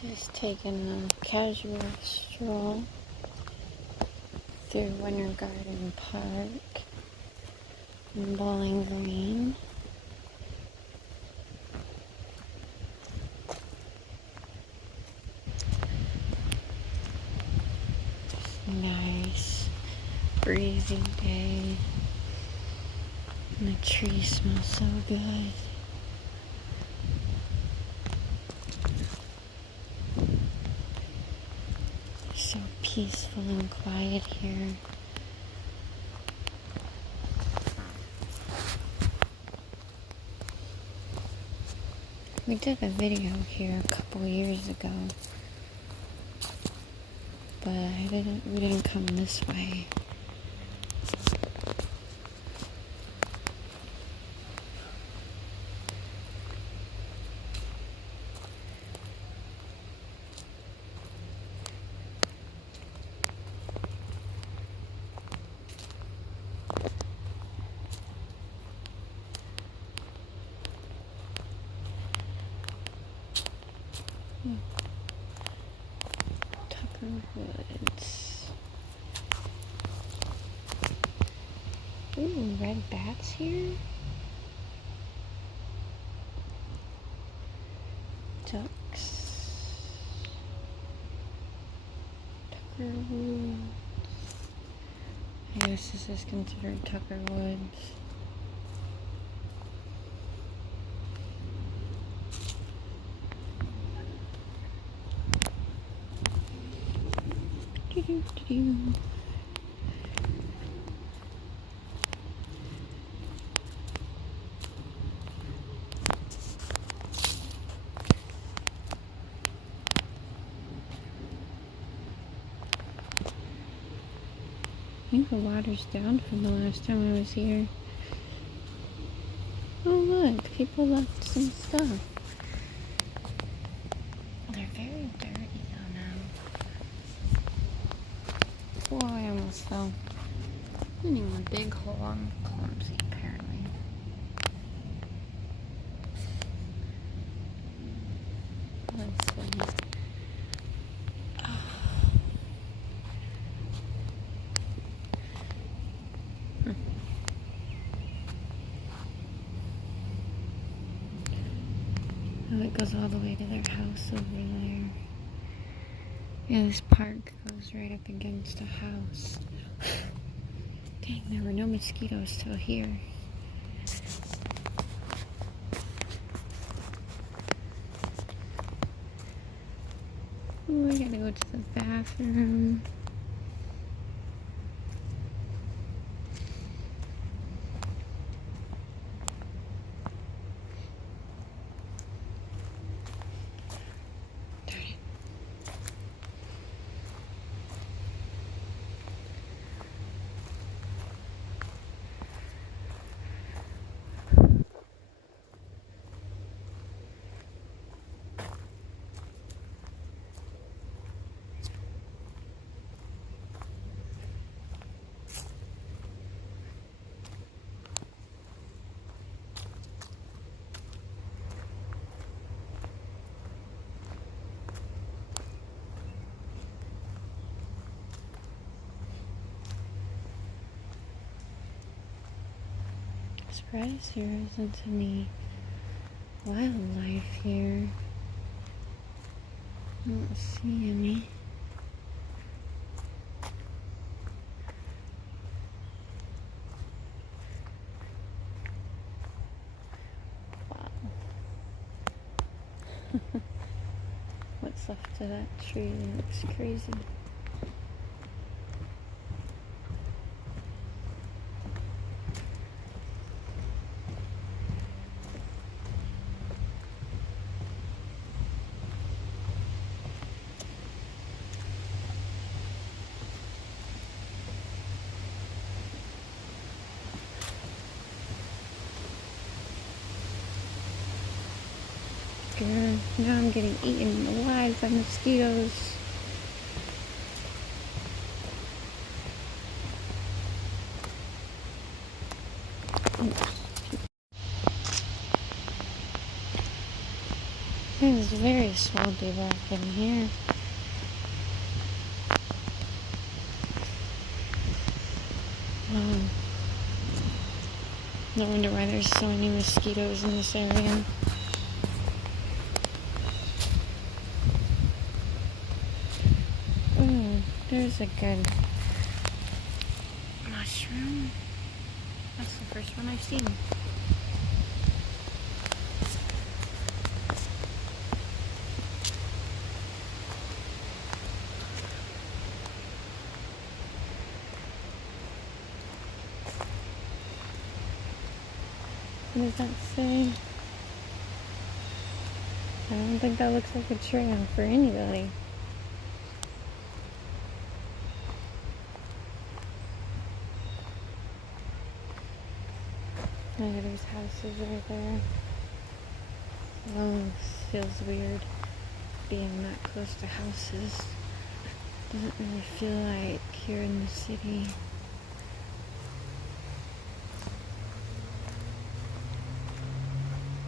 Just taking a casual stroll through Wintergarden Park in Bowling Green. Just a nice, breezy day. And the trees smell so good. So peaceful and quiet here. We did a video here a couple years ago, but we didn't come this way. Tucker Woods. Ooh, red bats here. Ducks. Tucker Woods. I guess this is considered Tucker Woods. I think the water's down from the last time I was here. Oh look, people left some stuff. They're very dirty though now. Whoa, I almost fell. I'm in a big hole. I'm clumsy apparently. Let's see. Oh, it goes all the way to their house over there. Yeah, this park goes right up against a house. Dang, there were no mosquitoes till here. Oh, I gotta go to the bathroom. Surprised there isn't any wildlife here. I don't see any. Wow. What's left of that tree looks crazy. Good. Now I'm getting eaten alive by mosquitoes. Everything's very swampy back in here. No wonder why there's so many mosquitoes in this area. Ooh, there's a good mushroom. That's the first one I've seen. What does that say? I don't think that looks like a trail for anybody. Look at these houses right there. Oh, this feels weird being that close to houses. Doesn't really feel like you're in the city.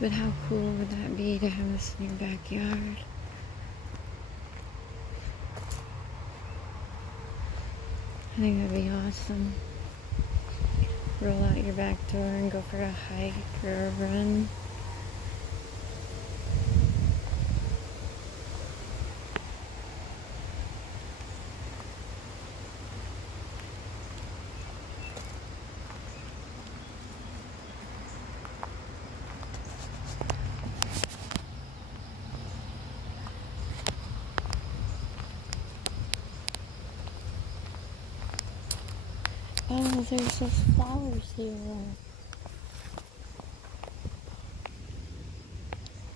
But how cool would that be to have this in your backyard? I think that'd be awesome. Roll out your back door and go for a hike or a run. Oh, there's those flowers here.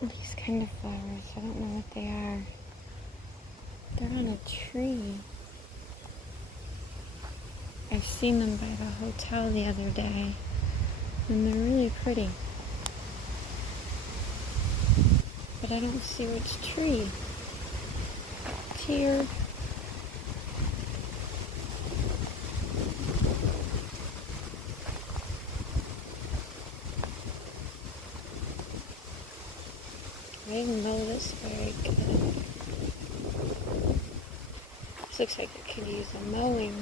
These kind of flowers, I don't know what they are. They're on a tree. I've seen them by the hotel the other day, and they're really pretty. But I don't see which tree. It's here. I didn't know this very good. This looks like it could use a mowing.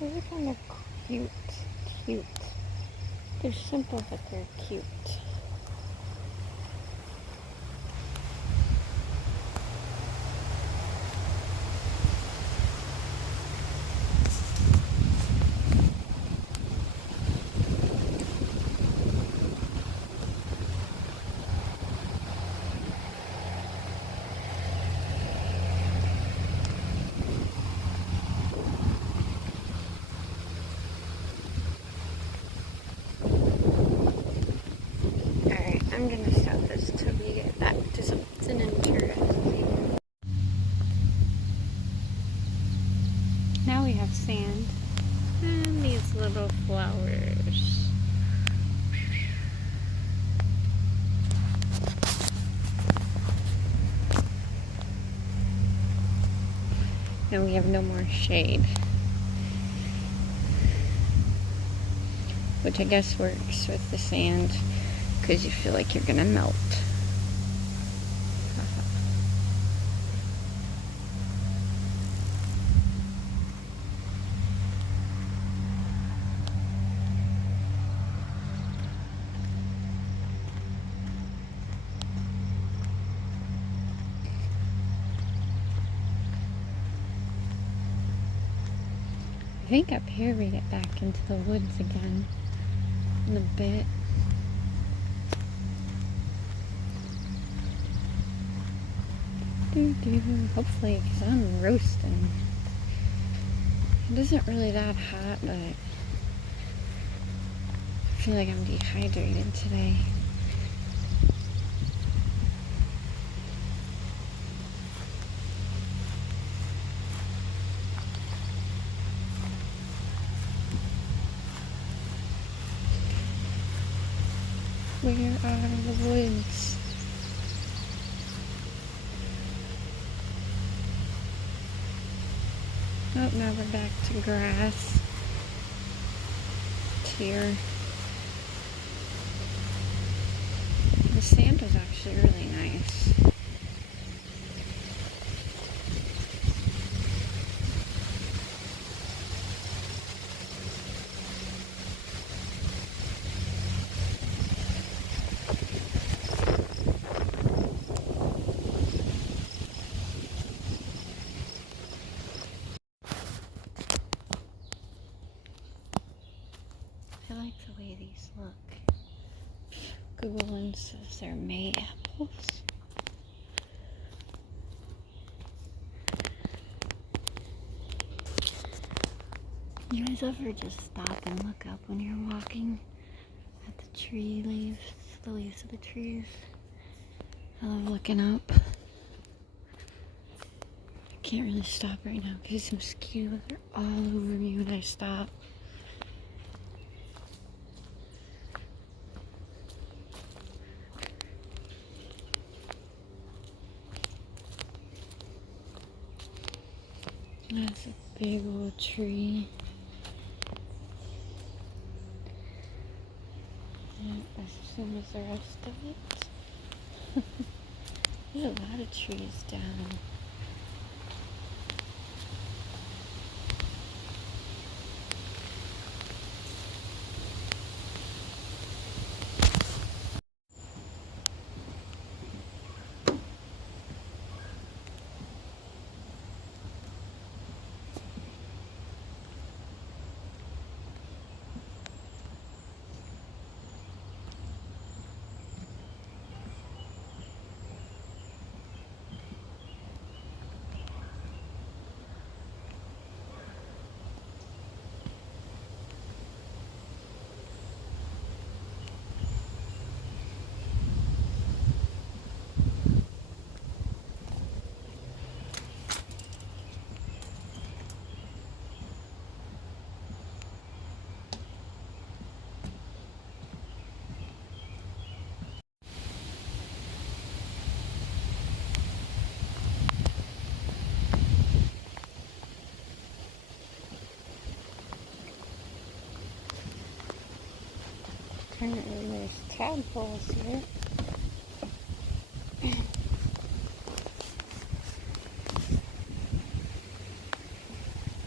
These are kind of cute. They're simple, but they're cute. I'm gonna stop this till we get back to something interesting. Now we have sand and these little flowers. And we have no more shade, which I guess works with the sand, because you feel like you're gonna melt. I think up here we get back into the woods again in a bit. Hopefully, because I'm roasting. It isn't really that hot, but I feel like I'm dehydrated today. Where are the woods? Oh, now we're back to grass. Here. The sand was actually really nice. I like the way these look. Google Lens says they're May apples. You guys ever just stop and look up when you're walking at the tree leaves, the leaves of the trees? I love looking up. I can't really stop right now because the mosquitoes are all over me when I stop. That's a big old tree. And as soon as the rest of it. There's a lot of trees down. Apparently there's tadpoles here.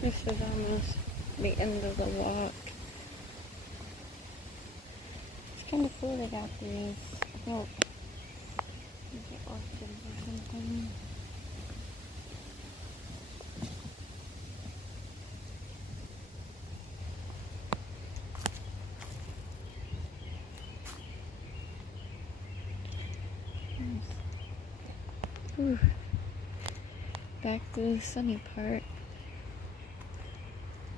This is almost the end of the walk. It's kind of cool they got these. Oh, these are orchids or something. Ooh. Back to the sunny part.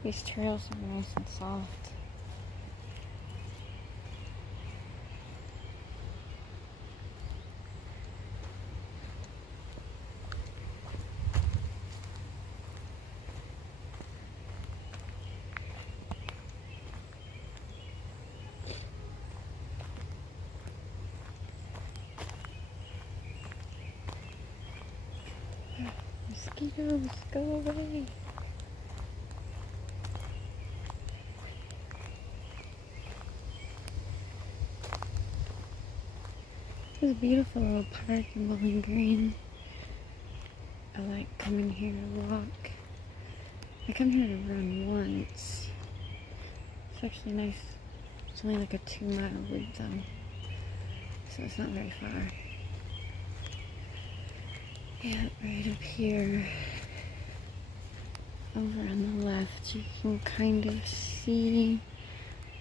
These trails are nice and soft. Mosquitoes, go away. This is a beautiful little park in Bowling Green. I like coming here to walk. I come here to run once. It's actually nice. It's only like a 2-mile wood zone, so it's not very far. Yeah, right up here. Over on the left, you can kind of see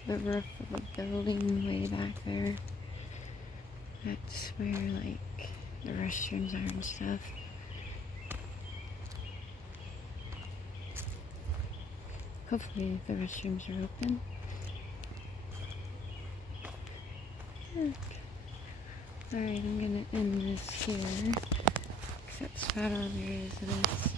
the roof of a building way back there. That's where, like, the restrooms are and stuff. Hopefully the restrooms are open. Alright, I'm gonna end this here. Except not all there is of this.